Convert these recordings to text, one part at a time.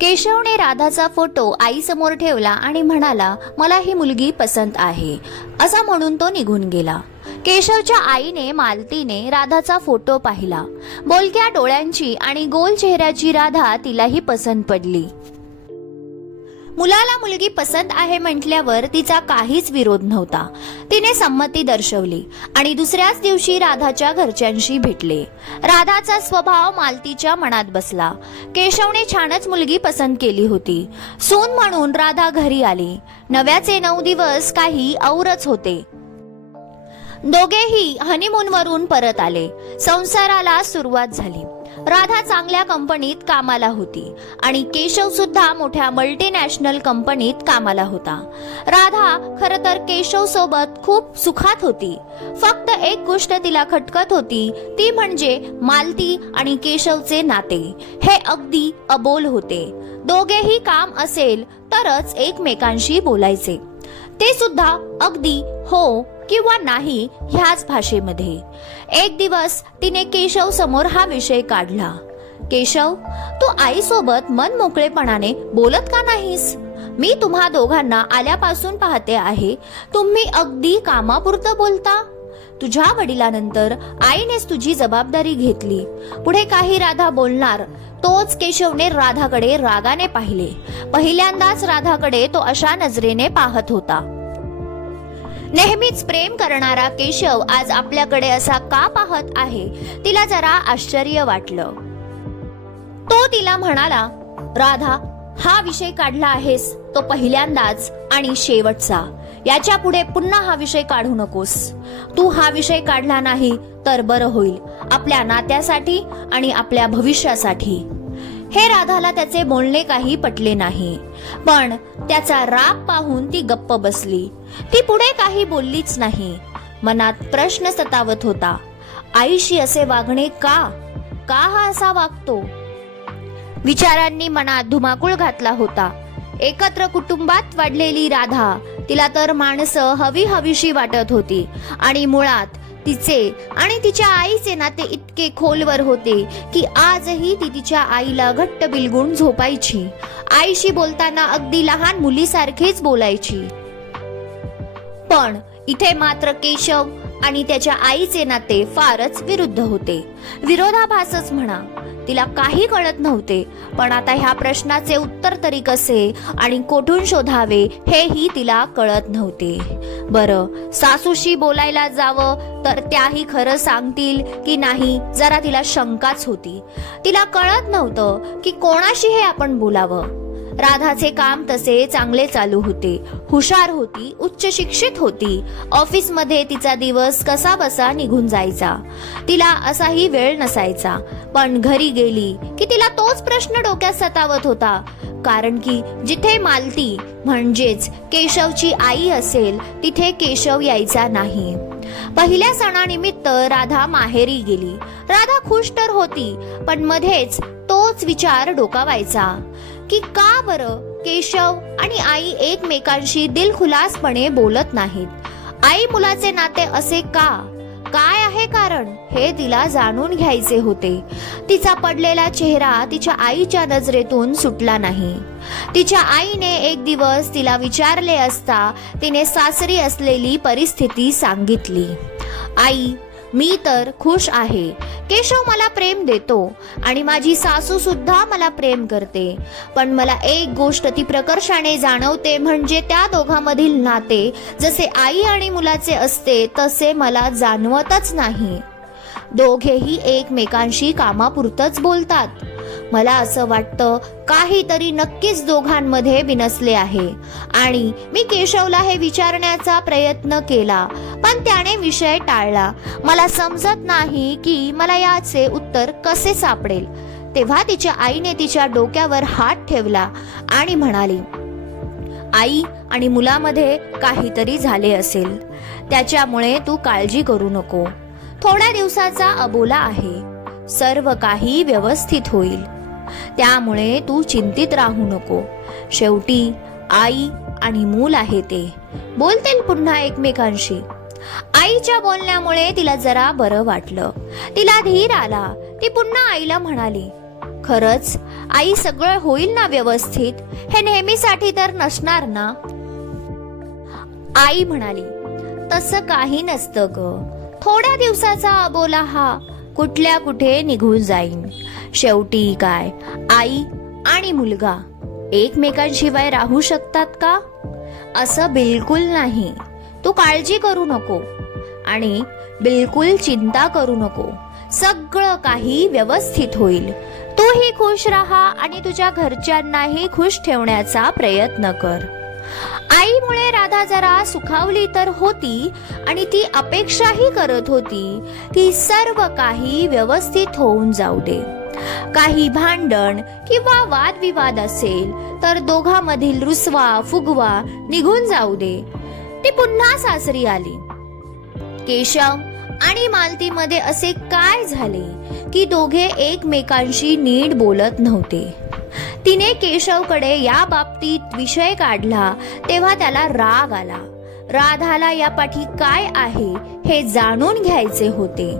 केशवने राधाचा photo आईसमोर ठेवला आणि म्हणाला, मला ही मुलगी पसंत आहे, असा म्हणून तो निघून गेला. केशवच्या आईने मालतीने राधाचा फोटो पाहिला. बोलक्या डोळ्यांची आणि गोल चेहऱ्याची राधा तिलाही पसंत पडली. मुलाला मुलगी पसंत आहे म्हटल्यावर तिचा काहीच विरोध नव्हता. तिने संमती दर्शवली आणि दुसऱ्याच दिवशी राधाच्या घरच्यांशी भेटले. राधाचा स्वभाव मालतीच्या मनात बसला. केशवने छानच मुलगी पसंत केली होती. सून म्हणून राधा घरी आली. नव्याचे 9 दिवस काही औरच होते. दोघेही हनीमूनवरून परत आले. संसाराला सुरुवात झाली. राधा चांगल्या कंपनीत कामाला होती आणि केशव सुद्धा मोठ्या मल्टीनॅशनल कंपनीत कामाला होता. राधा खरं तर केशव सोबत खूप सुखात होती. फक्त एक गोष्ट तिला खटकत होती, ती म्हणजे मालती आणि केशवचे नाते. हे अगदी अबोल होते. दोघेही काम असेल तरच एकमेकांशी बोलायचे, ते सुद्धा अगदी हो किंवा नाही ह्याच भाषेमध्ये. एक दिवस तिने केशव समोर हा विषय काढला. केशव, तू आई सोबत मन मोकळेपणाने बोलत का नाहीस? मी तुम्हा दोघांना आल्यापासून पाहते आहे, तुम्ही अगदी कामापुरतं बोलता. तुझ्या वडिलांनंतर आईनेच तुझी जबाबदारी घेतली. पुढे काही राधा बोलणार तोच केशवने राधाकडे रागाने पाहिले. पहिल्यांदाच राधाकडे तो अशा नजरेने पाहत होता. नेहमीच प्रेम करणारा केशव आज आपल्याकडे असा का पाहत आहे, तिला जरा आश्चर्य वाटलं. तो तिला म्हणाला, राधा, हा विषय काढला आहेस तो पहिल्यांदाच आणि शेवटचा. याच्या पुढे पुन्हा हा विषय काढू नकोस. तू हा विषय काढला नाही तर बरं होईल, आपल्या नात्यासाठी आणि आपल्या भविष्यासाठी. हे राधाला त्याचे बोलणे काही पटले नाही, पण त्याचा राग पाहून ती गप्प बसली. ती पुढे काही बोललीच नाही. मनात प्रश्न सतावत होता, आईशी असे वागणे का हा असा वागतो? विचारांनी मनात धुमाकूळ घातला होता. एकत्र कुटुंबात वाढलेली राधा, तिला तर माणसं हवी हवीशी वाटत होती आणि मुळात तिचे आणि तिच्या आईचे नाते इतके खोलवर होते की आजही ती तिच्या आईला घट्ट बिलगून झोपायची. आईशी बोलताना अगदी लहान मुलीसारखेच बोलायची. पण इथे मात्र केशव आणि त्याच्या आईचे नाते फारच विरुद्ध होते. विरोधाभासच म्हणा. तिला काही कळत नव्हते, पण आता ह्या प्रश्नाचे उत्तर तरी कसे आणि कोठून शोधावे हेही तिला कळत नव्हते. बरं, सासूशी बोलायला जावं तर त्याही खरं सांगतील की नाही जरा तिला शंकाच होती. तिला कळत नव्हतं की कोणाशी हे आपण बोलावं. राधाचे काम तसे चांगले चालू होते. हुशार होती, उच्च शिक्षित होती. ऑफिसमध्ये तिचा दिवस कसा बसा निघून जायचा. तिला असाही वेळ नसायचा. पण घरी गेली की तिला तोच प्रश्न डोक्यात सतावत होता. कारण की जिथे मालती म्हणजेच केशवची आई असेल तिथे केशव यायचा नाही. पहिल्या सणानिमित्त राधा माहेरी गेली. राधा खुश तर होती, पण मध्येच तोच विचार डोकावायचा की का बरं केशव आणि आई एकमेकांशी दिलखुलासपणे बोलत नाहीत. आई मुलाचे नाते असे का? काय आहे कारण हे तिला जाणून घ्यायचे होते. तिचा पडलेला चेहरा तिच्या आईच्या नजरेतून सुटला नाही. तिच्या आईने एक दिवस तिला विचारले असता तिने सासरी असलेली परिस्थिती सांगितली. आई, मी तर खुश आहे. केशव मला प्रेम देतो आणि माझी सासू सुद्धा मला प्रेम करते. पण मला एक गोष्ट ती प्रकर्षाने जाणवते, म्हणजे त्या दोघांमधील नाते जसे आई आणि मुलाचे असते तसे मला जाणवतच नाही. दोघेही एकमेकांशी कामापुरतच बोलतात. मला असं वाटतं काहीतरी नक्कीच दोघांमध्ये बिनसले आहे. आणि मी केशवला हे विचारण्याचा प्रयत्न केला, पण त्याने विषय टाळला. मला समजत नाही की मला याचे उत्तर कसे सापडेल. तेव्हा तिच्या आईने तिच्या डोक्यावर हात ठेवला आणि म्हणाली, आई आणि मुलामध्ये काहीतरी झाले असेल. त्याच्यामुळे तू काळजी करू नको. थोड्या दिवसाचा अबोला आहे. सर्व काही व्यवस्थित होईल. त्यामुळे तू चिंतित राहू नको. शेवटी आई आणि मूल आहे, ते बोलतील पुन्हा एकमेकांशी. आईच्या बोलण्यामुळे तिला जरा बरं वाटलं. तिला धीर आला. ती पुन्हा आईला म्हणाली, खरंच आई सगळं होईल ना व्यवस्थित? हे नेहमीसाठी तर नसणार ना? आई म्हणाली, तसं काही नसतं ग. थोड्या दिवसाचा अबोला हा कुठल्या कुठे निघून जाईन. शेवटी काय, आई आणि मुलगा एकमेकांशिवाय राहू शकतात का? असं बिलकुल नाही. तू काळजी करू नको आणि बिलकुल चिंता करू नको. सगळं काही व्यवस्थित होईल. तूही खुश राहा आणि तुझ्या घरच्यांनाही खुश ठेवण्याचा प्रयत्न कर. आईमुळे राधा जरा सुखावली तर होती आणि ती अपेक्षाही करत होती की सर्व काही व्यवस्थित होऊन जाऊ दे. काही भांडण किंवा वादविवाद असेल तर दोघांमधील रुसवा फुगवा निघून जाऊ दे. ती पुन्हा सासरी आली. केशव आणि मालतीमध्ये असे काय झाले की दोघे एकमेकांशी नीट बोलत नव्हते. तिने केशवकडे या बाबतीत विषय काढला तेव्हा त्याला राग आला. राधाला यापाठी काय आहे हे जाणून घ्यायचे होते.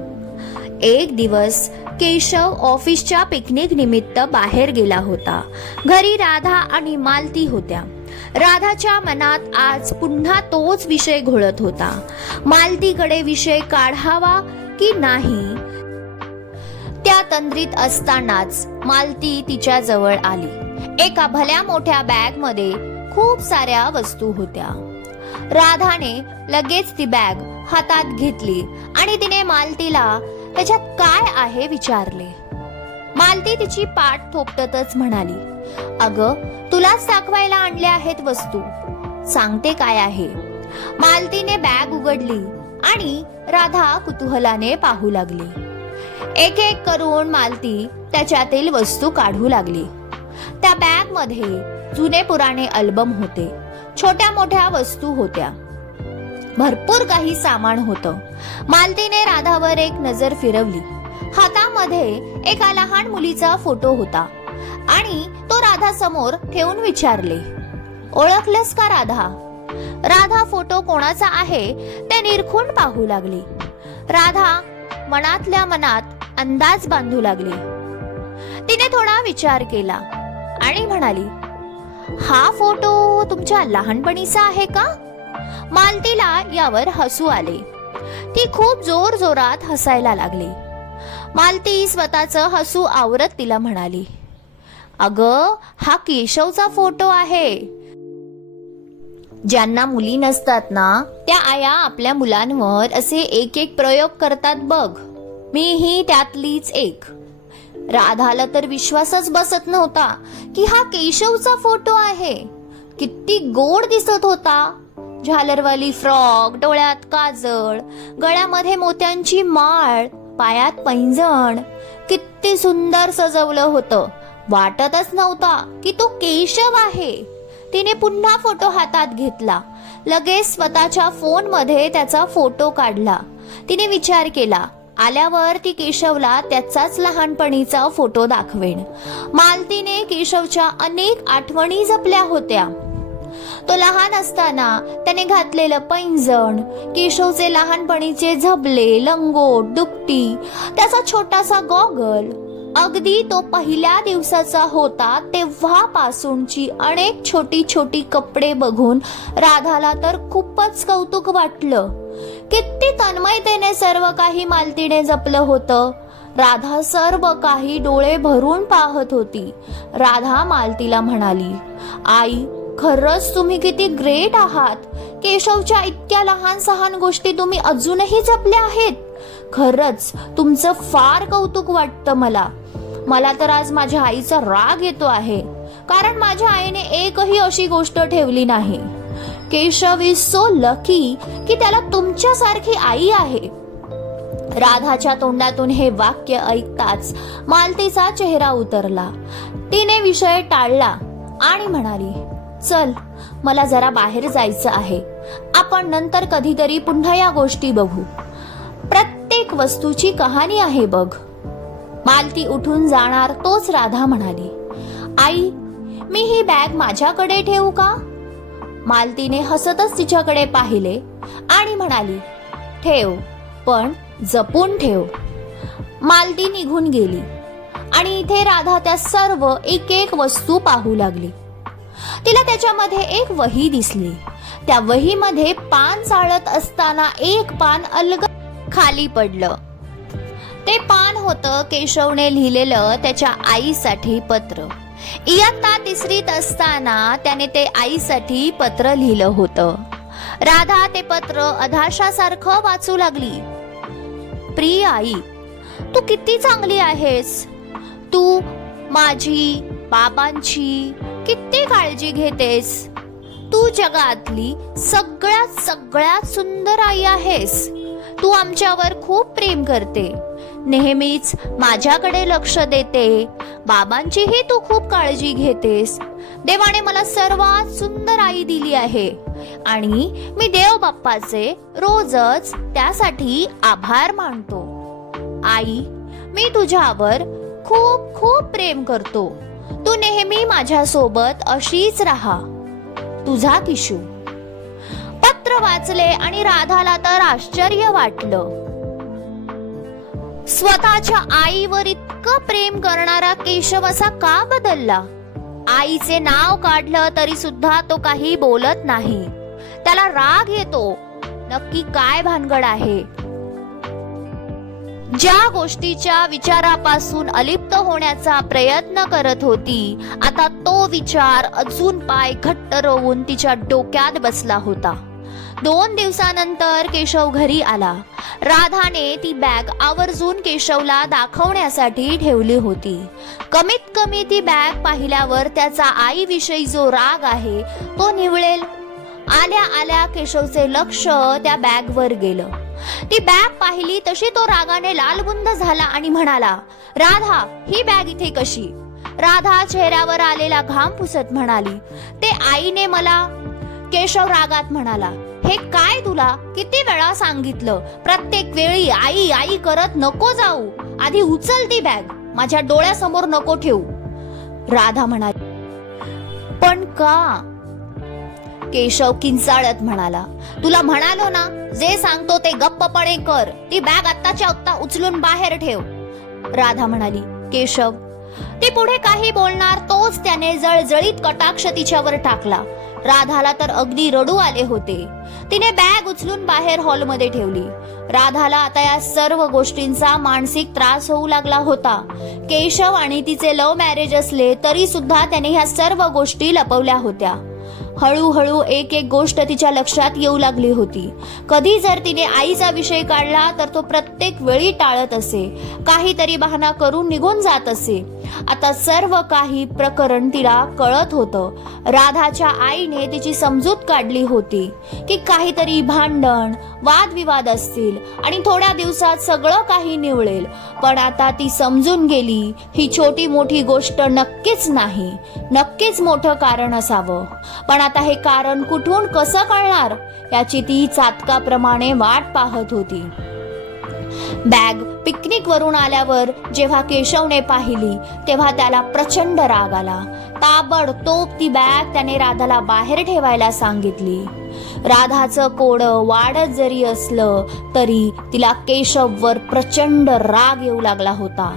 एक दिवस केशव ऑफिसच्या पिकनिक निमित्त बाहेर गेला होता. घरी राधा आणि मालती होत्या. राधाच्या मनात आज पुन्हा तोच विषय घोळत होता. मालतीकडे विषय काढावा की नाही. त्या तंद्रीत असतानाच मालती तिच्या जवळ आली. एका भल्या मोठ्या बॅग मध्ये खूप साऱ्या वस्तू होत्या. राधाने लगेच ती बॅग हातात घेतली आणि तिने मालतीला त्याच्यात काय आहे विचारले. मालती तिची पाठ थोपटतच म्हणाली, अगं तुलाच दाखवायला आणल्या आहेत वस्तू, सांगते काय आहे. मालतीने बॅग उघडली आणि राधा कुतूहलाने पाहू लागली. एक एक करून मालती त्याच्यातील वस्तू काढू लागली. त्या बॅग मध्ये जुने पुराणे अल्बम होते. छोट्या मोठ्या वस्तू होत्या. भरपूर काही सामान होतं. मालतीने राधावर एक नजर फिरवली. हातामध्ये एका लहान मुलीचा फोटो होता आणि तो राधा समोर ठेवून विचारले, ओळखलंस का राधा? राधा फोटो कोणाचा आहे ते निरखून पाहू लागली. राधा मनातल्या मनात अंदाज बांधू लागली. तिने थोडा विचार केला आणि म्हणाली, हा फोटो तुमच्या लहानपणीचा आहे का? मालतीला यावर हसू आले. ती खूप जोर जोरात हसायला लागली. मालती स्वतःचं हसू आवरत तिला म्हणाली, अगं हा केशवचा फोटो आहे. ज्यांना मुली नसतात ना त्या आया आपल्या मुलांवर असे एक एक प्रयोग करतात बघ. मीही त्यातलीच एक. राधाला तर विश्वासच बसत नव्हता की हा केशवचा फोटो आहे. किती गोड दिसत होता. झालरवाली फ्रॉक, डोळ्यात काजळ, गळ्यामध्ये मोत्यांची माळ, पायात पैंजण. किती सुंदर सजवलं होतं. वाटतच नव्हता की तो केशव आहे. तिने पुन्हा फोटो हातात घेतला. लगेच स्वतःच्या फोन मध्ये त्याचा फोटो काढला. तिने विचार केला, आल्यावर ती केशवला त्याचाच लहानपणीचा फोटो दाखवेन. मालतीने केशवच्या अनेक आठवणी जपल्या होत्या. तो लहान असताना त्याने घातलेलं पैंजण, केशवचे लहानपणीचे झबले, लंगोट, दुपटी, त्याचा छोटासा गॉगल, अगदी तो पहिल्या दिवसाचा होता तेव्हापासूनची अनेक छोटी छोटी कपडे बघून राधाला तर खूपच कौतुक वाटलं. किती तन्मयतेने सर्व काही मालतीने जपलं होतं. राधा सर्व काही डोळे भरून पाहत होती. राधा मालतीला म्हणाली, आई खरंच तुम्ही किती ग्रेट आहात. केशवच्या इतक्या लहान सहान गोष्टी तुम्ही अजूनही जपल्या आहेत. खरंच तुमचं फार कौतुक वाटतं मला. मला तर आज माझ्या आईचा राग येतो आहे, कारण माझ्या आईने एकही अशी गोष्ट ठेवली नाही. केशव इज सो लकी की त्याला तुमच्यासारखी आई आहे. राधाच्या तोंडातून हे वाक्य ऐकताच मालतीचा चेहरा उतरला. तिने विषय टाळला आणि म्हणाली, चल मला जरा बाहेर जायचं आहे. आपण नंतर कधीतरी पुन्हा या गोष्टी बघू. प्रत्येक वस्तूची कहाणी आहे बघ. मालती उठून जाणार तोच राधा म्हणाली, आई मी ही बॅग माझ्याकडे ठेवू का? मालतीने हसतच तिच्याकडे पाहिले आणि म्हणाली, ठेव पण जपून ठेव. मालती निघून गेली आणि इथे राधा त्या सर्व एक एक वस्तू पाहू लागली. तिला त्याच्यामध्ये एक वही दिसली. त्या वहीमध्ये पान चाळत असताना एक पान अलगद खाली पडलं. ते पान होतं केशवने लिहिलेलं त्याच्या आईसाठी पत्र. इयत्ता 3रीत असताना त्याने ते आईसाठी पत्र लिहिलं होतं. राधा ते पत्र अधाशासारखं वाचू लागली. प्रिय आई, तू किती चांगली आहेस. तू माझी, बाबांची किती काळजी घेतेस. तू जगातली सगळ्यात सुंदर आई आहेस. तू आमच्यावर खूप प्रेम करते, नेहमीच माझ्याकडे लक्ष देते. बाबांचीही तू खूप काळजी घेतेस. देवाने मला सर्वात सुंदर आई दिली आहे आणि मी देव बाप्पाचे रोजच त्यासाठी आभार मानतो. आई, मी तुझ्यावर खूप खूप प्रेम करतो. तू नेहमी माझ्या सोबत अशीच राहा. तुझा किशू. पत्र वाचले आणि राधाला तर आश्चर्य वाटलं. स्वतःच्या आईवर इतकं प्रेम करणारा केशव असा का बदलला. आईचे नाव काढलं तरी सुद्धा तो काही बोलत नाही. त्याला राग येतो. नक्की काय भानगड आहे. ज्या गोष्टीच्या विचारापासून अलिप्त होण्याचा प्रयत्न करत होती, आता तो विचार अजून पाय घट्ट रोवून तिच्या डोक्यात बसला होता. 2 दिवसानंतर केशव घरी आला. राधाने ती बॅग आवर्जून केशवला दाखवण्यासाठी ठेवली होती. कमीत कमी ती बॅग पाहिल्यावर त्याचा आईविषयी जो राग आहे तो निवळेल. आल्या आल्या केशवचे लक्ष त्या बॅगवर गेलं. ती बॅग पाहिली तशी तो रागाने लालबुंद झाला आणि म्हणाला, राधा, ही बॅग इथे कशी. राधा चेहऱ्यावर आलेला घाम पुसत म्हणाली, ते आईने मला. केशव रागात म्हणाला, हे काय तुला किती वेळा सांगितलं. प्रत्येक वेळी आई आई करत नको जाऊ. आधी उचल ती बॅग. माझ्या डोळ्यासमोर नको ठेवू. राधा म्हणाली, पण का. केशव किंचाळत म्हणाला, तुला म्हणालो ना, जे सांगतो ते गप्पपणे कर. ती बॅग आत्ताच्या आत्ता उचलून बाहेर ठेव. राधा म्हणाली, केशव. ती पुढे काही बोलणार तोच त्याने जळजळीत कटाक्ष तिच्यावर टाकला. राधाला तर अगदी रडू आले होते. तिने बॅग उचलून बाहेर हॉलमध्ये ठेवली. राधाला आता या सर्व गोष्टींचा मानसिक त्रास होऊ लागला होता. केशव आणि तिचे लव्ह मॅरेज असले तरी सुद्धा त्याने ह्या सर्व गोष्टी लपवल्या होत्या. हळूहळू एक एक गोष्ट तिच्या लक्षात येऊ लागली होती. कधी जर तिने आईचा विषय काढला तर तो प्रत्येक वेळी टाळत असे. काहीतरी बहाणा करून निघून जात असे. आता सर्व काही प्रकरण तिला कळत होतं. राधाच्या आईने तिची समजूत काढली होती की काहीतरी भांडण वादविवाद असतील आणि थोड्या दिवसात सगळं काही निवळेल. पण आता ती समजून गेली ही छोटी मोठी गोष्ट नक्कीच नाही. नक्कीच मोठं कारण असावं. पण आता हे कारण कुठून कसं कळणार याची ती चातकाप्रमाणे वाट पाहत होती. बॅग पिकनिक वरून आल्यावर जेव्हा केशवने पाहिली तेव्हा त्याला प्रचंड राग आला. ताबडतोब ती बॅग त्याने राधाला बाहेर ठेवायला सांगितली. राधाचं कोडं वाढत जरी असलं तरी तिला केशववर प्रचंड राग येऊ लागला होता.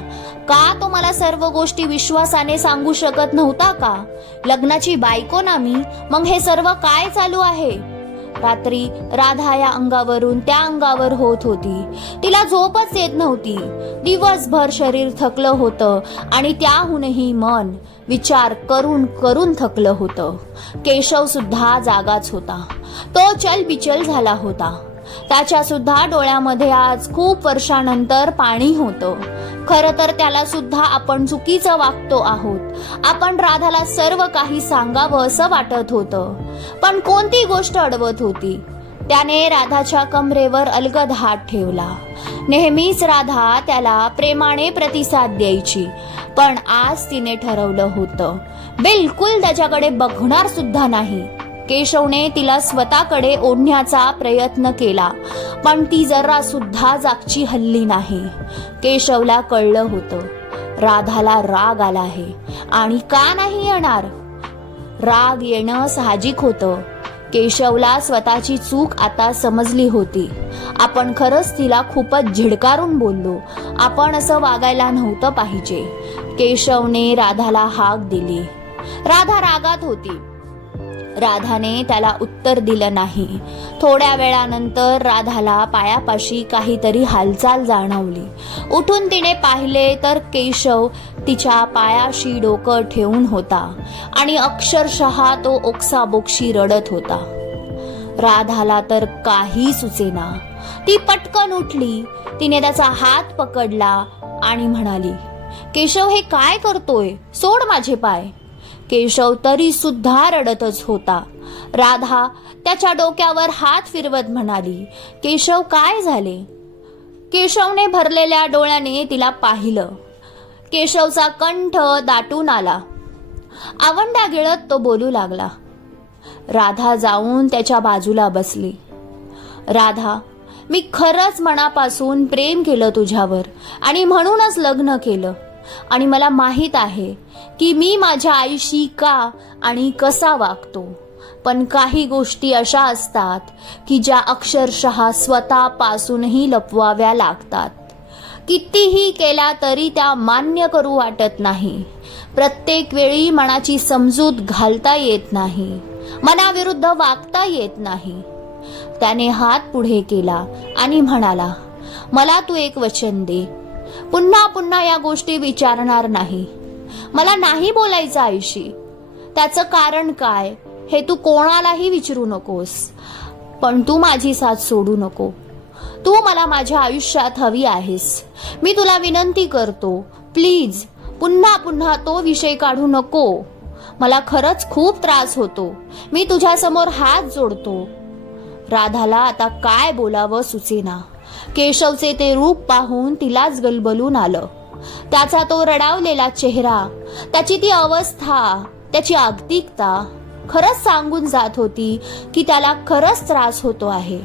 का तो मला सर्व गोष्टी विश्वासाने सांगू शकत नव्हता का. लग्नाची बायको ना मी. मग हे सर्व काय चालू आहे. रात्री राधा या अंगावरून त्या अंगावर होत होती. तिला झोपच येत नव्हती. दिवसभर शरीर थकलं होतं आणि त्याहूनही मन विचार करून करून थकलं होतं. केशव सुद्धा जागाच होता. तो चलबिचल झाला होता. त्याच्या सुद्धा डोळ्यामध्ये आज खूप वर्षानंतर पाणी होतं. खरं तर त्याला सुद्धा आपण चुकीचं वागतो आहोत. आपण राधाला सर्व काही सांगावं असं वाटत होतं. पण कोणती गोष्ट अडवत होती. त्याने राधाच्या कमरेवर अलगद हात ठेवला. नेहमीच राधा त्याला प्रेमाने प्रतिसाद द्यायची. पण आज तिने ठरवलं होतं बिलकुल त्याच्याकडे बघणार सुद्धा नाही. केशवने तिला स्वतःकडे ओढण्याचा प्रयत्न केला पण ती जरा सुद्धा जागची हलली नाही. केशवला कळलं होतं राधाला राग आला आहे आणि का नाही येणार. राग येणं साहजिक होतं. केशवला स्वतःची चूक आता समजली होती. आपण खरंच तिला खूपच झिडकारून बोललो. आपण असं वागायला नव्हतं पाहिजे. केशवने राधाला हाक दिली. राधा रागात होती. राधाने त्याला उत्तर दिलं नाही. थोड्या वेळानंतर राधाला पायापाशी काहीतरी हालचाल जाणवली. उठून तिने पाहिले तर केशव तिच्या पायाशी डोकं ठेवून होता आणि अक्षरशः तो ओक्साबोक्शी रडत होता. राधाला तर काही सुचेना. ती पटकन उठली. तिने त्याचा हात पकडला आणि म्हणाली, केशव हे काय करतोय? सोड माझे पाय. केशव तरी सुद्धा रडतच होता. राधा त्याच्या डोक्यावर हात फिरवत म्हणाली, केशव काय झाले? केशवने भरलेल्या डोळ्याने तिला पाहिलं. केशवचा कंठ दाटून आला. आवंड्या गिळत तो बोलू लागला. राधा जाऊन त्याच्या बाजूला बसली. राधा, मी खरंच मनापासून प्रेम केलं तुझ्यावर आणि म्हणूनच लग्न केलं. आणि मला माहित आहे की मी माझ्या आईशी का आणि कसा वागतो. पण काही गोष्टी अशा असतात की ज्या अक्षरशः स्वतःपासूनही लपवाव्या लागतात. कितीही केल्या तरी त्या मान्य करू वाटत नाही. प्रत्येक वेळी मनाची समजूत घालता येत नाही. मनाविरुद्ध वागता येत नाही. त्याने हात पुढे केला आणि म्हणाला, मला तू एक वचन दे. पुन्हा पुन्हा या गोष्टी विचारणार नाही. मला नाही बोलायचं आईशी. त्याचं कारण काय हे तू कोणालाही विचारू नकोस. पण तू माझी साथ सोडू नको. तू मला माझ्या आयुष्यात हवी आहेस. मी तुला विनंती करतो, प्लीज पुन्हा पुन्हा तो विषय काढू नको. मला खरंच खूप त्रास होतो. मी तुझ्यासमोर हात जोडतो. राधाला आता काय बोलावं सुचेना. केशवचे ते रूप पाहून तिलाच गलबलून आलं. त्याचा तो रडावलेला चेहरा, त्याची ती अवस्था, त्याची आगतिकता खरंच सांगून जात होती की त्याला खरंच त्रास होतो आहे.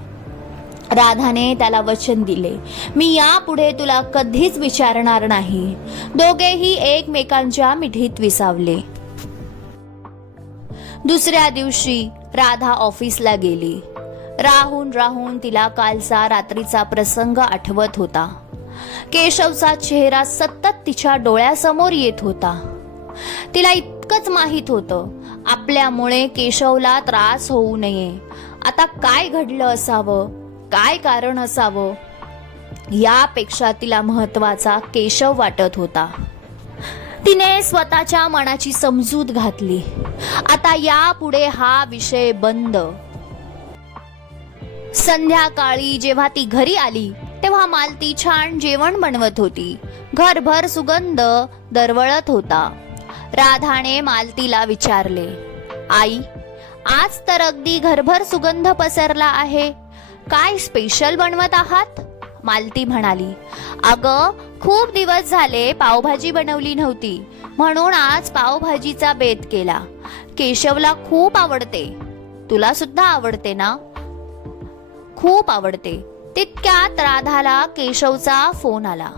राधाने त्याला वचन दिले, मी यापुढे तुला कधीच विचारणार नाही. दोघेही एकमेकांच्या मिठीत विसावले. दुसऱ्या दिवशी राधा ऑफिसला गेली. राहून राहून तिला कालचा रात्रीचा प्रसंग आठवत होता. केशवचा चेहरा सतत तिच्या डोळ्यासमोर येत होता. तिला इतकंच माहित होतं, आपल्यामुळे केशवला त्रास होऊ नये. आता काय घडलं असावं, काय कारण असावं, यापेक्षा तिला महत्वाचा केशव वाटत होता. तिने स्वतःच्या मनाची समजूत घातली. आता यापुढे हा विषय बंद. संध्याकाळी जेव्हा ती घरी आली तेव्हा मालती छान जेवण बनवत होती. घरभर सुगंध दरवळत होता. राधाने मालतीला विचारले, आई, आज तर अगदी घरभर सुगंध पसरला आहे. काय स्पेशल बनवत आहात? मालती म्हणाली, अगं खूप दिवस झाले पावभाजी बनवली नव्हती, म्हणून आज पावभाजीचा बेत केला. केशवला खूप आवडते. तुला सुद्धा आवडते ना? खूप आवडते. तितक्यात राधाला केशवचा फोन आला.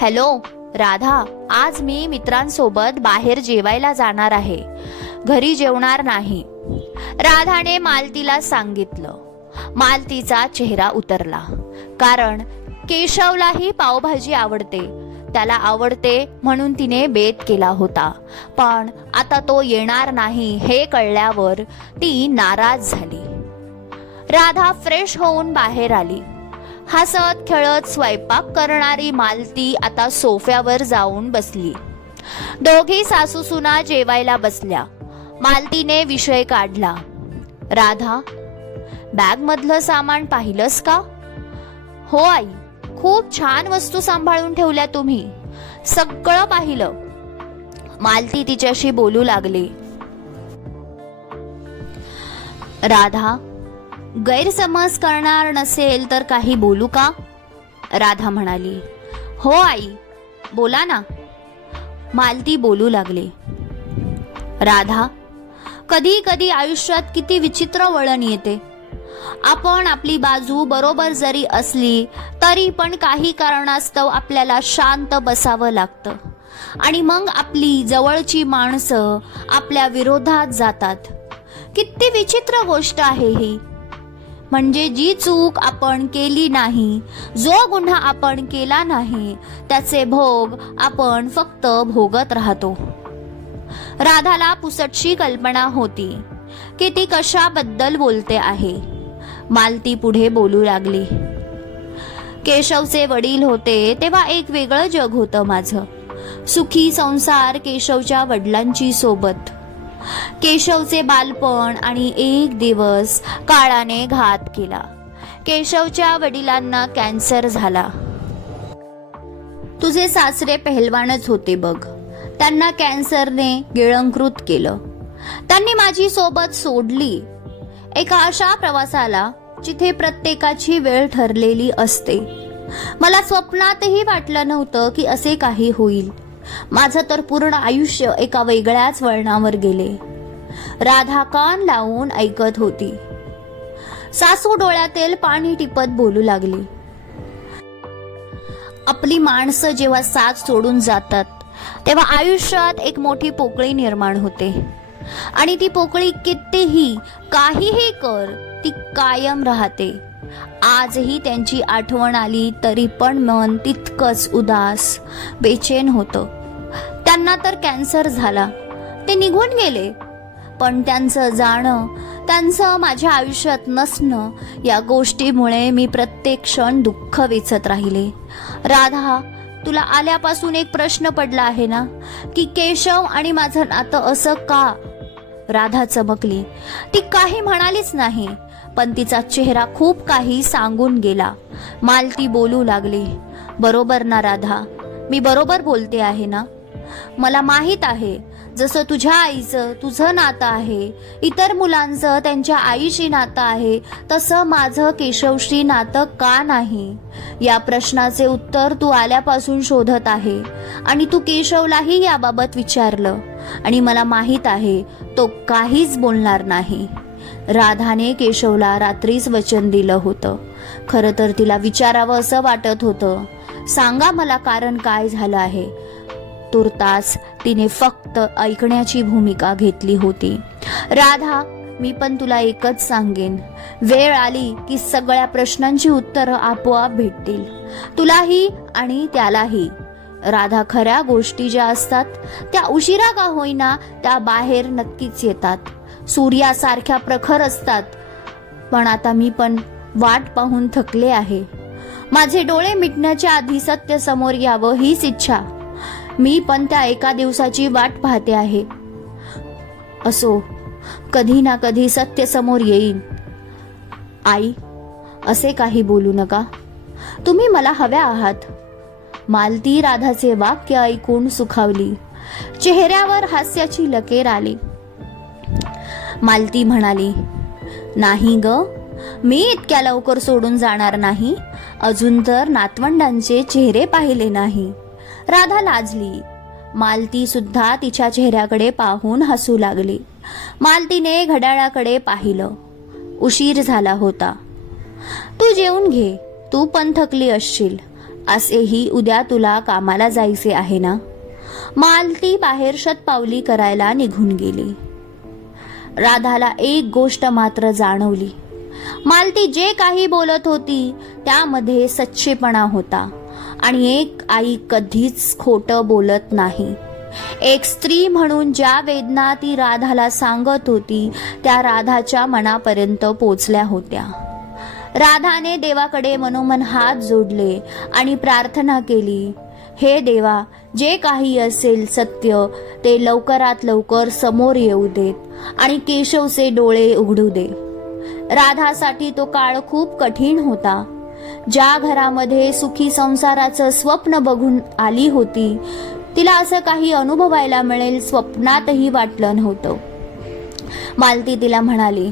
हॅलो राधा, आज मी मित्रांसोबत बाहेर जेवायला जाणार आहे. घरी जेवणार नाही. राधाने मालतीला सांगितलं. मालतीचा चेहरा उतरला. कारण केशवलाही पावभाजी आवडते. त्याला आवडते म्हणून तिने बेत केला होता. पण आता तो येणार नाही हे कळल्यावर ती नाराज झाली. राधा फ्रेश होऊन बाहेर आली. हसत खेळत स्वयंपाक करणारी मालती आता सोफ्यावर जाऊन बसली. दोघी सासू सुना जेवायला बसल्या. मालतीने विषय काढला, राधा, बॅग मधलं सामान पाहिलंस का? हो आई, खूप छान वस्तू सांभाळून ठेवल्या तुम्ही. सगळं पाहिलं. मालती तिच्याशी बोलू लागली. राधा, गैरसमज करणार नसेल तर काही बोलू का? राधा म्हणाली, हो आई, बोला ना. मालती बोलू लागली. राधा, कधी कधी आयुष्यात किती विचित्र वळण येते. आपण आपली बाजू बरोबर जरी असली तरी पण काही कारणास्तव आपल्याला शांत बसावं लागतं आणि मग आपली जवळची माणसं आपल्या विरोधात जातात. किती विचित्र गोष्ट आहे ही. म्हणजे जी चूक आपण केली नाही, जो गुन्हा आपण केला नाही, त्याचे भोग आपण फक्त भोगत राहतो. राधाला पुसटशी कल्पना होती की ती कशाबद्दल बोलते आहे. मालती पुढे बोलू लागली. केशवचे वडील होते तेव्हा एक वेगळं जग होतं माझं. सुखी संसार केशवच्या वडिलांची सोबत. केशवचे बालपण आणि एक दिवस काळाने घात केला. केशवच्या वडिलांना कॅन्सर झाला. तुझे सासरे पहिलवानच होते बघ. त्यांना कॅन्सरने गिळंकृत केलं. त्यांनी माझी सोबत सोडली एका अशा प्रवासाला जिथे प्रत्येकाची वेळ ठरलेली असते. मला स्वप्नातही वाटलं नव्हतं की असे काही होईल. माझं तर पूर्ण आयुष्य एका वेगळ्याच वळणावर गेले. राधा कान लावून ऐकत होती. सासू डोळ्यातील पाणी टिपत बोलू लागली. आपली माणसं जेव्हा साथ सोडून जातात तेव्हा आयुष्यात एक मोठी पोकळी निर्माण होते आणि ती पोकळी कितीही काहीही कर ती कायम राहते. आजही त्यांची आठवण आली तरी पण मन तितकंच उदास बेचैन होतं. त्यांना तर कॅन्सर झाला, ते निघून गेले, पण त्यांचं जाणं, त्यांचं माझ्या आयुष्यात नसणं या गोष्टीमुळे मी प्रत्येक क्षण दुःख वेचत राहिले. राधा, तुला आल्यापासून एक प्रश्न पडला आहे ना की केशव आणि माझं नातं असं का? राधा चमकली. ती काही म्हणालीच नाही, पण तिचा चेहरा खूप काही सांगून गेला. मालती बोलू लागली. बरोबर ना राधा, मी बरोबर बोलते आहे ना? मला माहित आहे जसं तुझ्या आईचं तुझं नातं आहे, इतर मुलांचं त्यांच्या आईशी नातं आहे, तसं माझं केशवशी नातं का नाही? या प्रश्नाचे उत्तर तू आल्यापासून शोधत आहे आणि तू केशवलाही याबाबत विचारलं आणि मला माहित आहे तो काहीच बोलणार नाही. राधाने केशवला रात्रीच वचन दिलं होतं. खरं तर तिला विचारावं असं वाटत होतं. सांगा मला कारण काय झालं आहे. तुर्तास तिने फक्त ऐकण्याची भूमिका घेतली होती. राधा, मी पण तुला एकच सांगेन, वेळ आली की सगळ्या प्रश्नांची उत्तरं आपोआप भेटतील, तुलाही आणि त्यालाही. राधा, खऱ्या गोष्टी ज्या असतात त्या उशिरा का होईना त्या बाहेर नक्कीच येतात. सूर्यासारख्या प्रखर असतात. पण आता मी पण वाट पाहून थकले आहे. माझे डोळे मिटण्याच्या आधी सत्य समोर यावं हीच इच्छा. मी पण त्या एका दिवसाची वाट पाहते आहे. असो, कधी ना कधी सत्य समोर येईल. आई, असे काही बोलू नका. तुम्ही मला हव्या आहात. मालती राधाचे वाक्य ऐकून सुखावली. चेहऱ्यावर हास्याची लकेर आली. मालती म्हणाली, नाही ग, मी इतक्या लवकर सोडून जाणार नाही. अजून तर नातवंडांचे चेहरे पाहिले नाही. राधा लाजली. मालती सुद्धा तिच्या चेहऱ्याकडे पाहून हसू लागली. मालतीने घड्याळाकडे पाहिलं. उशीर झाला होता. तू जेवून घे, तू पण थकली असशील. असेही उद्या तुला कामाला जायचे आहे ना? मालती बाहेर शतपावली करायला निघून गेली. राधाला एक गोष्ट मात्र जाणवली. मालती जे काही बोलत होती त्यामध्ये सच्चेपणा होता आणि एक आई कधीच खोटं बोलत नाही. एक स्त्री म्हणून ज्या वेदना ती राधाला सांगत होती त्या राधाच्या मनापर्यंत पोचल्या होत्या. राधाने देवाकडे मनोमन हात जोडले आणि प्रार्थना केली, हे देवा, जे काही असेल सत्य ते लवकरात लवकर समोर येऊ देत आणि केशवचे डोळे उघडू दे. राधासाठी तो काळ खूप कठीण होता. ज्या घरामध्ये सुखी संसाराचं स्वप्न बघून आली होती तिला असं काही अनुभवायला मिळेल स्वप्नातही वाटलं नव्हतं. मालती तिला म्हणाली,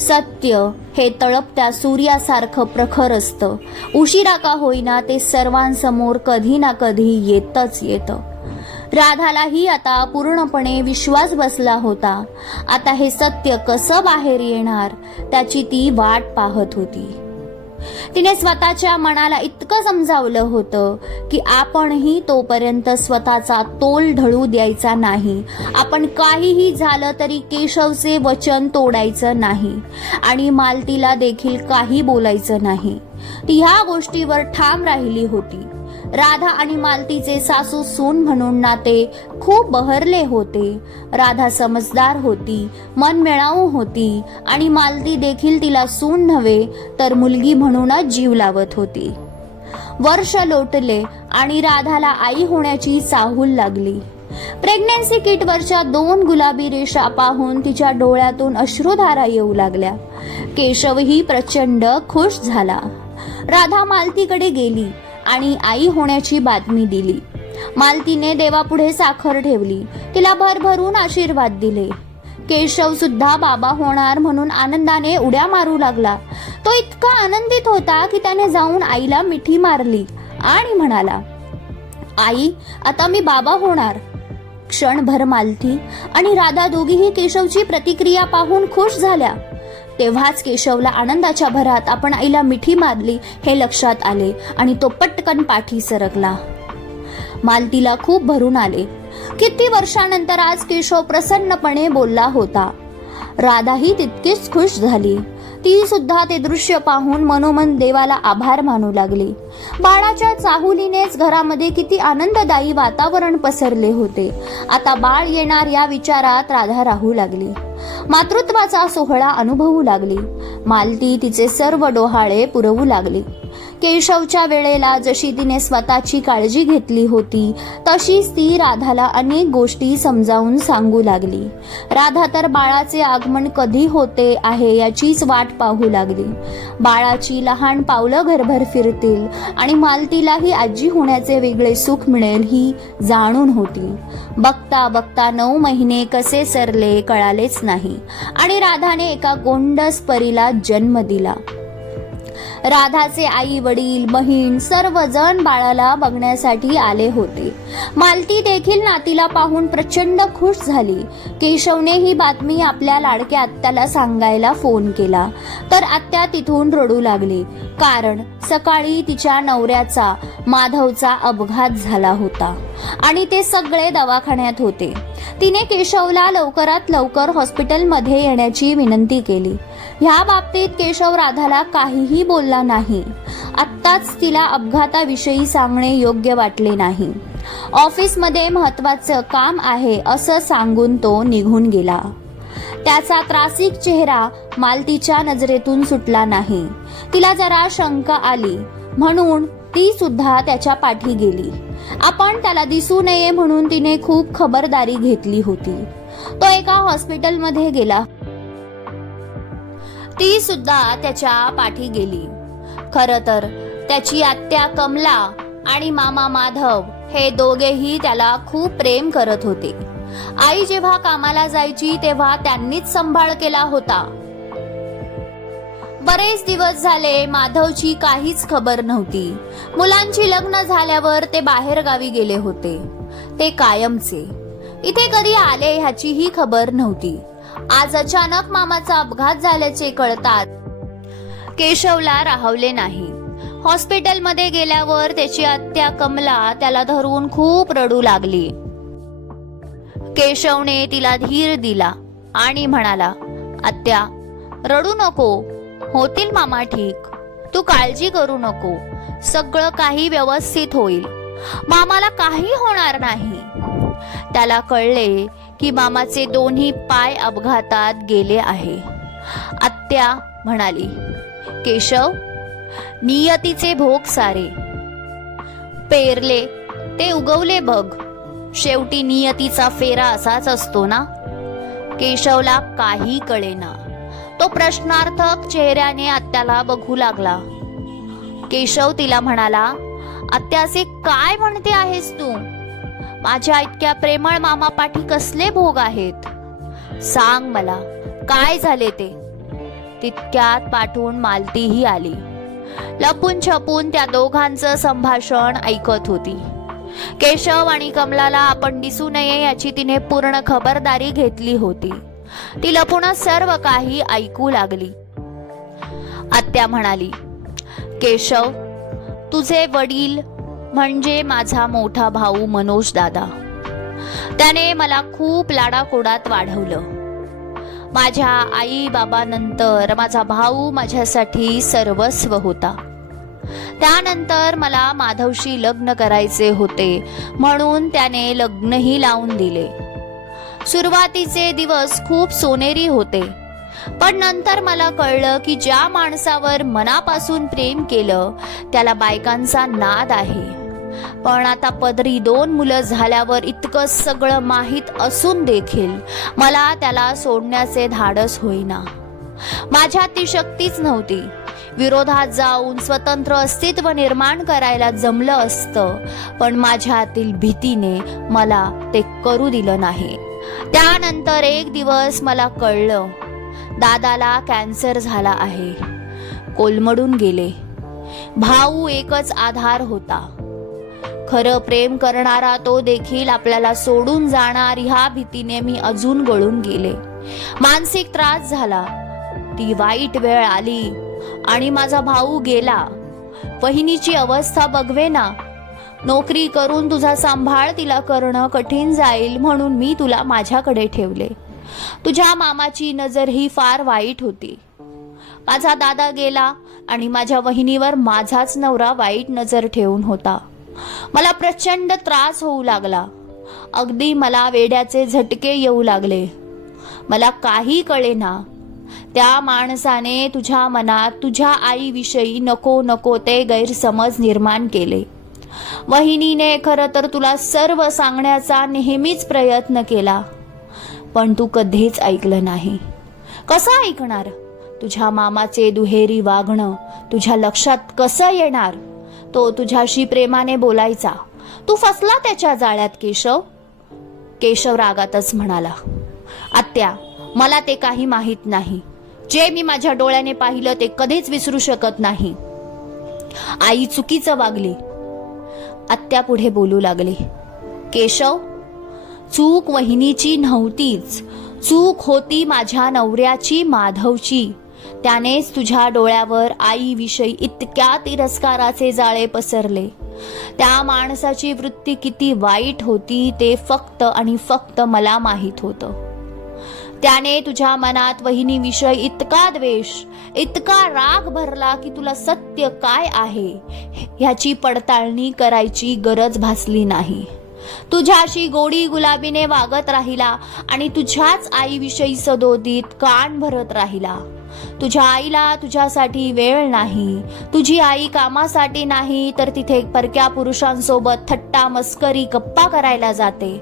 सत्य हे तळपत्या सूर्यासारखं प्रखर असतं. उशिरा का होईना ते सर्वांसमोर कधी ना कधी येतच येतं. राधालाही आता पूर्णपणे विश्वास बसला होता. आता हे सत्य कसं बाहेर येणार त्याची ती वाट पाहत होती. तिने स्वतःच्या मनाला इतकं समजावलं होतं की आपणही तोपर्यंत स्वतःचा तोल ढळू द्यायचा नाही, आपण काहीही झालं तरी केशवचे वचन तोडायचं नाही आणि मालतीला देखील काही बोलायचं नाही. ती ह्या गोष्टीवर ठाम राहिली होती. राधा आणि मालतीचे सासू सून म्हणून नाते खूप बहरले होते. राधा समजदार होती, मनमिळाऊ होती आणि मालती देखील तिला सून नव्हे तर मुलगी म्हणूनच जीव लावत होती. वर्ष लोटले आणि राधाला आई होण्याची चाहूल लागली. प्रेग्नन्सी किटवरच्या 2 गुलाबी रेषा पाहून तिच्या डोळ्यातून अश्रुधारा येऊ लागल्या. केशवही प्रचंड खुश झाला. राधा मालतीकडे गेली आणि आई होण्याची बातमी दिली. मालतीने देवापुढे साखर ठेवली, तिला भरभरून आशीर्वाद दिले. केशव सुद्धा बाबा होणार म्हणून आनंदाने उड्या मारू लागला. तो इतका आनंदित होता की त्याने जाऊन आईला मिठी मारली आणि म्हणाला, आई, आता मी बाबा होणार. क्षणभर मालती आणि राधा दोघीही केशवची प्रतिक्रिया पाहून खुश झाल्या. तेव्हाच केशवला आनंदाच्या भरात आपण आईला मिठी मारली हे लक्षात आले आणि तो पटकन पाठी सरकला. मालतीला खूप भरून आले. किती वर्षानंतर आज केशव प्रसन्नपणे बोलला होता. राधाही तितकीच खुश झाली. ती सुद्धा ते दृश्य पाहून मनोमन देवाला आभार मानू लागली. बाळाच्या चाहुलीनेच घरामध्ये किती आनंददायी वातावरण पसरले होते. आता बाळ येणार या विचारात राधा राहू लागली. मातृत्वाचा सोहळा अनुभवू लागली. मालती तिचे सर्व डोहाळे पुरवू लागली. केशवच्या वेळेला जशी तिने स्वतःची काळजी घेतली होती तशीच ती राधाला अनेक गोष्टी समजावून सांगू लागली. राधा तर बाळाचे आगमन कधी होते आहे याचीच वाट पाहू लागली. बाळाची लहान पावलं घरभर फिरतील आणि मालतीलाही आजी होण्याचे वेगळे सुख मिळेल ही जाणून होती. बघता बघता 9 महिने कसे सरले कळालेच नाही आणि राधाने एका गोंडस परीला जन्म दिला. राधाचे आई वडील बहीण सर्वजण बाळाला बघण्यासाठी आले होते. मालती देखील नातीला पाहून प्रचंड खुश झाली. केशवने ही बातमी आपल्या लाडक्या आत्याला सांगायला फोन केला तर आत्या तिथून रडू लागली, कारण सकाळी तिच्या नवऱ्याचा माधवचा अपघात झाला होता आणि ते सगळे दवाखान्यात होते. तिने केशवला लवकरात लवकर हॉस्पिटलमध्ये येण्याची विनंती केली. ह्या बाबतीत केशव राधाला काहीही बोलला नाही. आत्ताच तिला अपघाताविषयी सांगणे योग्य वाटले नाही. ऑफिसमध्ये महत्वाचं काम आहे असं सांगून तो निघून गेला. त्याचा त्रासिक चेहरा मालतीच्या नजरेतून सुटला नाही. तिला जरा शंका आली म्हणून ती सुद्धा त्याच्या पाठी गेली. आपण त्याला दिसू नये म्हणून तिने खूप खबरदारी घेतली होती. तो एका हॉस्पिटलमध्ये गेला. ती सुद्धा त्याच्या पाठी गेली. खरं तर त्याची आत्या कमला आणि मामा माधव हे दोघेही त्याला खूप प्रेम करत होते. आई जेव्हा कामाला जायची तेव्हा त्यांनीच सांभाळ केला होता. बरेच दिवस झाले माधवची काहीच खबर नव्हती. मुलांची लग्न झाल्यावर ते बाहेर गावी गेले होते. ते कायमचे. इथे कधी आले ह्याचीही खबर नव्हती. आज अचानक मामाचा अपघात झाल्याचे कळतात केशवला राहवले नाही. हॉस्पिटलमध्ये गेल्यावर त्याची आत्या कमला त्याला धरून खूप रडू लागली. केशवने तिला धीर दिला आणि म्हणाला, आत्या, रडू नको, होतील मामा ठीक. तू काळजी करू नको, सगळं काही व्यवस्थित होईल. मामाला काही होणार नाही. त्याला कळले की मामाचे दोन्ही पाय अपघातात गेले आहे. आत्या म्हणाली, केशव, नियतीचे भोग सारे. पेरले ते उगवले बघ. शेवटी नियतीचा फेरा असाच असतो ना. केशवला काही कळेना. तो प्रश्नार्थक चेहऱ्याने आत्याला बघू लागला. केशव तिला म्हणाला, आत्याचे काय म्हणते आहेस तू? माझ्या इतक्या प्रेमळ मामापाठी कसले भोग आहेत? सांग मला, काय झाले ते? तितक्यात पाठवून मालतीही आली. लपून छपून त्या दोघांचं संभाषण ऐकत होती. केशव आणि कमलाला आपण दिसू नये याची तिने पूर्ण खबरदारी घेतली होती. ती लपूनच सर्व काही ऐकू लागली. आत्या म्हणाली, केशव, तुझे वडील म्हणजे माझा मोठा भाऊ मनोज दादा, त्याने मला खूप लाडाकोडात वाढवलं. माझ्या आई बाबानंतर माझा भाऊ माझ्यासाठी सर्वस्व होता. त्यानंतर मला माधवशी लग्न करायचे होते, म्हणून त्याने लग्नही लावून दिले. सुरुवातीचे दिवस खूप सोनेरी होते, पण नंतर मला कळलं की ज्या माणसावर मनापासून प्रेम केलं त्याला बायकांचा नाद आहे. पण आता पदरी 2 मुलं झाल्यावर इतकं सगळं माहीत असून देखील मला त्याला सोडण्याचे धाडस होईना. माझ्यात ती शक्तीच नव्हती. विरोधात जाऊन स्वतंत्र अस्तित्व निर्माण करायला जमलं असतं, पण माझ्यातील भीतीने मला ते करू दिलं नाही. त्यानंतर एक दिवस मला कळलं, दादाला कॅन्सर झाला आहे. कोलमडून गेले. भाऊ एकच आधार होता. खरं प्रेम करणारा तो देखील आपल्याला सोडून जाणार ह्या भीतीने मी अजून गळून गेले. मानसिक त्रास झाला. ती वाईट वेळ आली आणि माझा भाऊ गेला. वहिनीची अवस्था बघवेना. नोकरी करून तुझा सांभाळ तिला करणं कठीण जाईल म्हणून मी तुला माझ्याकडे ठेवले. तुझ्या मामाची नजर ही फार वाईट होती. माझा दादा गेला आणि माझ्या वहिनीवर माझाच नवरा वाईट नजर ठेवून होता. मला प्रचंड त्रास होऊ लागला. अगदी मला वेड्याचे झटके येऊ लागले. मला काही कळेना. त्या माणसाने तुझ्या मनात तुझ्या आईविषयी नको नको ते गैरसमज निर्माण केले. वहिनीने खरं तर तुला सर्व सांगण्याचा नेहमीच प्रयत्न केला, पण तू कधीच ऐकलं नाही. कसं ऐकणार? तुझ्या मामाचे दुहेरी वागणं तुझ्या लक्षात कसं येणार? तो तुझ्याशी प्रेमाने बोलायचा. तू फसला त्याच्या जाळ्यात केशव. केशव रागातच म्हणाला, आत्या, मला ते काही माहित नाही. जे मी माझ्या डोळ्याने पाहिलं ते कधीच विसरू शकत नाही. आई चुकीचं वागली. आत्या पुढे बोलू लागली, केशव, चूक वहिनीची नव्हतीच. चूक होती माझ्या नवऱ्याची, माधवची. त्यानेच तुझ्या डोळ्यावर आईविषयी इतक्या तिरस्काराचे जाळे पसरले. त्या माणसाची वृत्ती किती वाईट होती ते फक्त आणि फक्त मला माहित होतं. त्याने तुझ्या मनात वहिनीविषयी इतका द्वेष, इतका राग भरला की तुला सत्य काय आहे ह्याची पडताळणी करायची गरज भासली नाही. तुझ्याशी गोडी गुलाबीने वागत राहिला आणि तुझ्याच आईविषयी सदोदित कान भरत राहिला. तुझ्या आईला तुझ्यासाठी वेळ नाही. तुझी आई कामासाठी नाही तर तिथे परक्या पुरुषांसोबत थट्टा मस्करी गप्पा करायला जाते,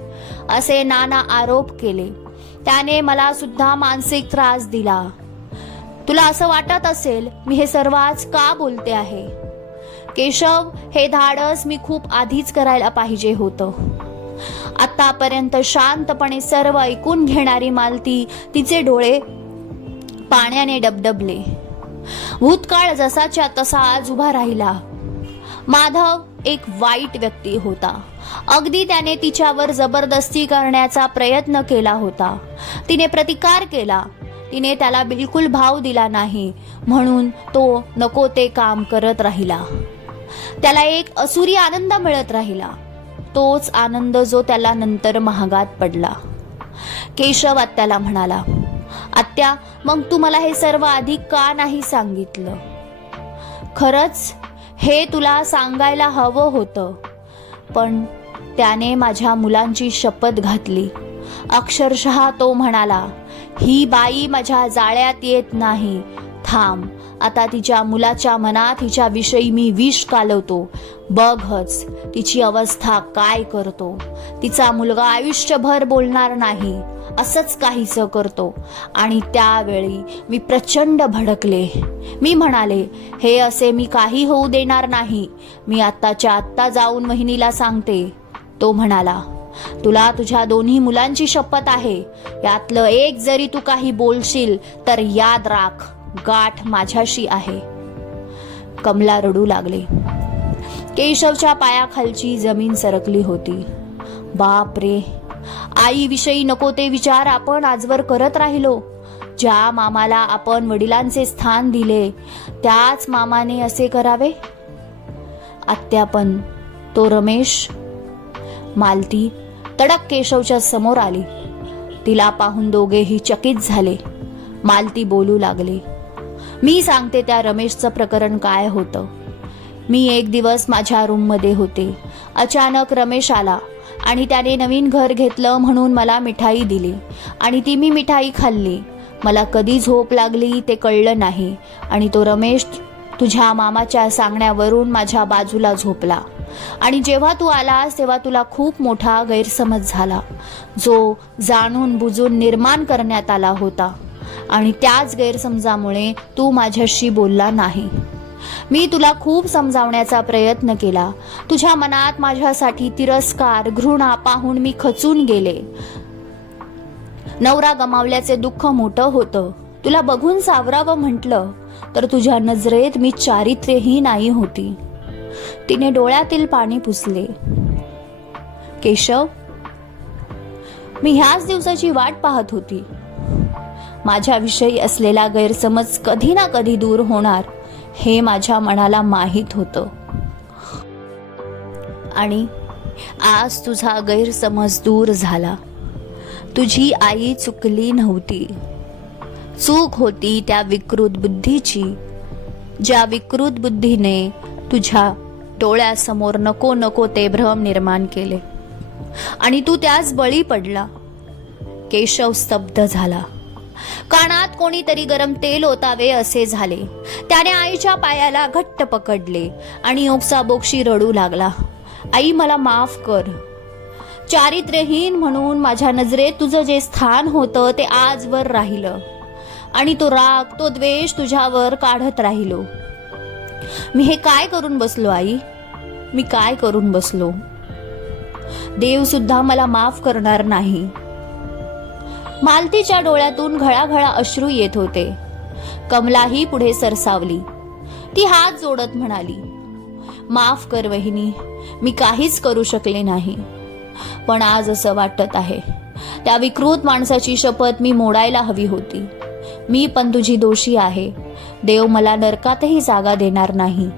असे नाना आरोप केले. त्याने मला सुद्धा मानसिक त्रास दिला. तुला असं वाटत असेल मी हे सर्व आज का बोलते आहे? केशव, हे धाडस मी खूप आधीच करायला पाहिजे होतं. आतापर्यंत शांतपणे सर्व ऐकून घेणारी मालती, तिचे डोळे पाण्याने डबडबले. भूतकाळ जसाच्या तसा आज उभा राहिला. माधव एक वाईट व्यक्ती होता. अगदी त्याने तिच्यावर जबरदस्ती करण्याचा प्रयत्न केला होता. तिने प्रतिकार केला. तिने त्याला बिलकुल भाव दिला नाही, म्हणून तो नको ते काम करत राहिला. त्याला एक असुरी आनंद मिळत राहिला, तोच आनंद जो त्याला नंतर महागात पडला. केशव आत्याला म्हणाला, आत्या, मग तू मला हे सर्व आधी का नाही सांगितलं? खरंच हे तुला सांगायला हवं होतं, पण त्याने माझ्या मुलांची शपथ घातली. अक्षरशः तो म्हणाला, ही बाई माझ्या जाळ्यात येत नाही. थांब, आता तिच्या मुलाच्या मनात हिच्याविषयी मी विष कालवतो. बघच तिची अवस्था काय करतो. तिचा मुलगा आयुष्यभर बोलणार नाही असंच काहीसं करतो. आणि त्यावेळी मी प्रचंड भडकले. मी म्हणाले, हे असे मी काही होऊ देणार नाही. मी आत्ताच्या आत्ता जाऊन वहिनीला सांगते. तो म्हणाला, तुला तुझ्या दोन्ही मुलांची शपथ आहे. यातलं एक जरी तू काही बोलशील तर याद राख, गाठ माझ्याशी आहे. कमला रडू लागले. केशवच्या पायाखालची जमीन सरकली होती. बाप रे, आईविषयी नको ते विचार आपण आजवर करत राहिलो. ज्या मामाला आपण वडिलांचे स्थान दिले त्याच मामाने असे करावे? आत्या पण तो रमेश? मालती तडक केशवच्या समोर आली. तिला पाहून दोघेही चकित झाले. मालती बोलू लागले, मी सांगते त्या रमेशचं प्रकरण काय होतं. मी एक दिवस माझ्या रूममध्ये होते. अचानक रमेश आला आणि त्याने नवीन घर घेतलं म्हणून मला मिठाई दिली आणि ती मी मिठाई खाल्ली. मला कधी झोप लागली ते कळलं नाही आणि तो रमेश तुझ्या मामाच्या सांगण्यावरून माझ्या बाजूला झोपला. आणि जेव्हा तू आलास तेव्हा तुला खूप मोठा गैरसमज झाला, जो जाणून बुजून निर्माण करण्यात आला होता. आणि त्याच गैरसमजामुळे तू माझ्याशी बोलला नाही. मी तुला खूप समजावण्याचा प्रयत्न केला. तुझ्या मनात माझ्यासाठी तिरस्कार, घृणा पाहून मी खचून गेले. नवरा गमावल्याचे दुःख मोठं होतं. तुला बघून सावरावं म्हटलं तर तुझ्या नजरेत मी चारित्र्यही नाही होती. तिने डोळ्यातील पाणी पुसले. केशव, मी ह्याच दिवसाची वाट पाहत होती. माझ्याविषयी असलेला गैरसमज कधी ना कधी दूर होणार हे माझ्या मनाला माहीत होतं. आणि आज तुझा गैरसमज दूर झाला. तुझी आई चुकली नव्हती. चूक होती त्या विकृत बुद्धीची, ज्या विकृत बुद्धीने तुझ्या डोळ्यासमोर नको नको ते भ्रम निर्माण केले आणि तू त्यास बळी पडला. केशव स्तब्ध झाला. कानात कोणीतरी गरम तेल ओतावे असे झाले. त्याने आईच्या पायाला घट्ट पकडले आणि ओक्साबोक्शी रडू लागला. आई, मला माफ कर. चारित्र्यहीन म्हणून माझ्या नजरेत तुझं जे स्थान होतं ते आजवर राहिलं आणि तो राग, तो द्वेष तुझ्यावर काढत राहिलो. मी हे काय करून बसलो आई? मी काय करून बसलो? देव सुद्धा मला माफ करणार नाही. मालतीच्या डोळ्यातून घळाघळा अश्रू येत होते. कमलाही पुढे सरसावली. ती हात जोडत म्हणाली, माफ कर वहिनी, मी काहीच करू शकले नाही. पण आज असं वाटत आहे त्या विकृत माणसाची शपथ मी मोडायला हवी होती. मी पण तुझी दोषी आहे. देव मला नरकातही जागा देणार नाही.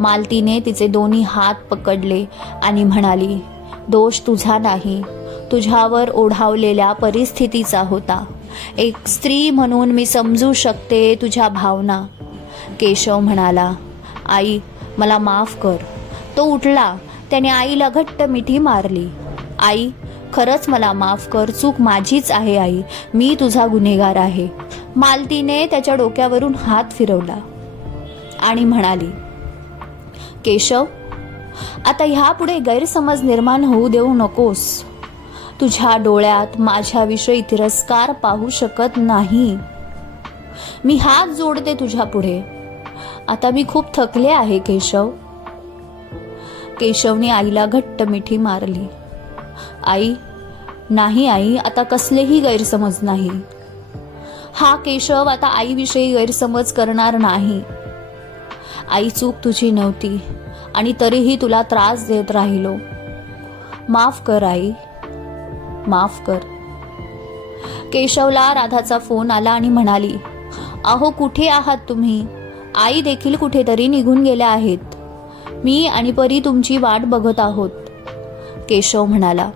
मालतीने तिचे दोन्ही हात पकडले आणि म्हणाली, दोष तुझा नाही, तुझ्यावर ओढावलेल्या परिस्थितीचा होता. एक स्त्री म्हणून मी समजू शकते तुझ्या भावना. केशव म्हणाला, आई, मला माफ कर. तो उठला. त्याने आईला घट्ट मिठी मारली. आई, खरंच मला माफ कर. चूक माझीच आहे आई. मी तुझा गुन्हेगार आहे. मालतीने त्याच्या डोक्यावरून हात फिरवला आणि म्हणाली, केशव, आता ह्यापुढे गैरसमज निर्माण होऊ देऊ नकोस. तुझ्या डोळ्यात माझ्याविषयी तिरस्कार पाहू शकत नाही. मी हात जोडते तुझ्या पुढे. आता मी खूप थकले आहे केशव. केशवने आईला घट्ट मिठी मारली. आई, नाही आई, आता कसलेही गैरसमज नाही. हा केशव आता आईविषयी गैरसमज करणार नाही. आई, चूक तुझी नव्हती आणि तरीही तुला त्रास देत राहिलो. माफ कर आई, माफ कर. केशवला राधाचा फोन आला आणि म्हणाली, अहो कुठे आहात तुम्ही? आई देखील कुठेतरी निघून गेल्या आहेत. मी आणि परी तुमची वाट बघत आहोत. केशव म्हणाला,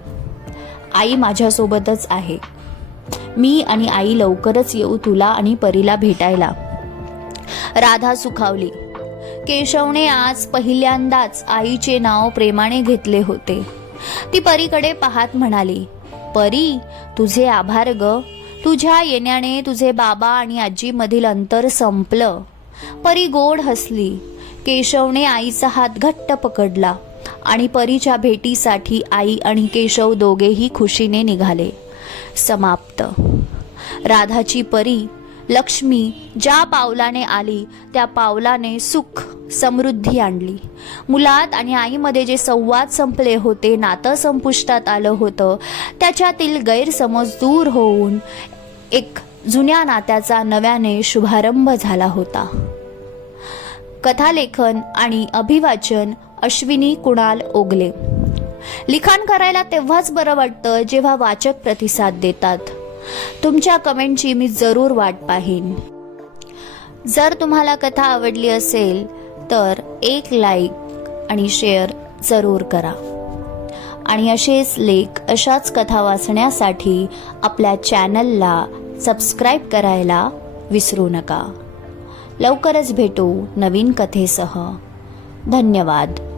आई माझ्यासोबतच आहे. मी आणि आई लवकरच येऊ तुला आणि परीला भेटायला. राधा सुखावली. केशवने आज पहिल्यांदाच आईचे नाव प्रेमाने घेतले होते. ती परीकडे पाहत म्हणाली, परी, तुझे आभार ग. तुझ्या येण्याने तुझे बाबा आणि आजीमधील अंतर संपलं. परी गोड हसली. केशवने आईचा हात घट्ट पकडला आणि परीच्या भेटीसाठी आई आणि केशव दोघेही खुशीने निघाले. समाप्त. राधाची परी लक्ष्मी ज्या पावलाने आली त्या पावलाने सुख समृद्धी आणली. मुलात आणि आईमध्ये जे संवाद संपले होते, नातं संपुष्टात आलं होतं, त्याच्यातील गैरसमज दूर होऊन एक जुन्या नात्याचा नव्याने शुभारंभ झाला होता. कथालेखन आणि अभिवाचन अश्विनी कुणाल ओगले. लिखाण करायला तेव्हाच बरं वाटतं जेव्हा वाचक प्रतिसाद देतात. तुमच्या कमेंटची मी जरूर वाट पाहीन. जर तुम्हाला कथा आवडली असेल तर एक लाईक आणि शेअर जरूर करा. आणि असेच लेख, अशाच कथा वाचण्यासाठी आपल्या चॅनलला सबस्क्राईब करायला विसरू नका. लवकरच भेटू नवीन कथेसह. धन्यवाद.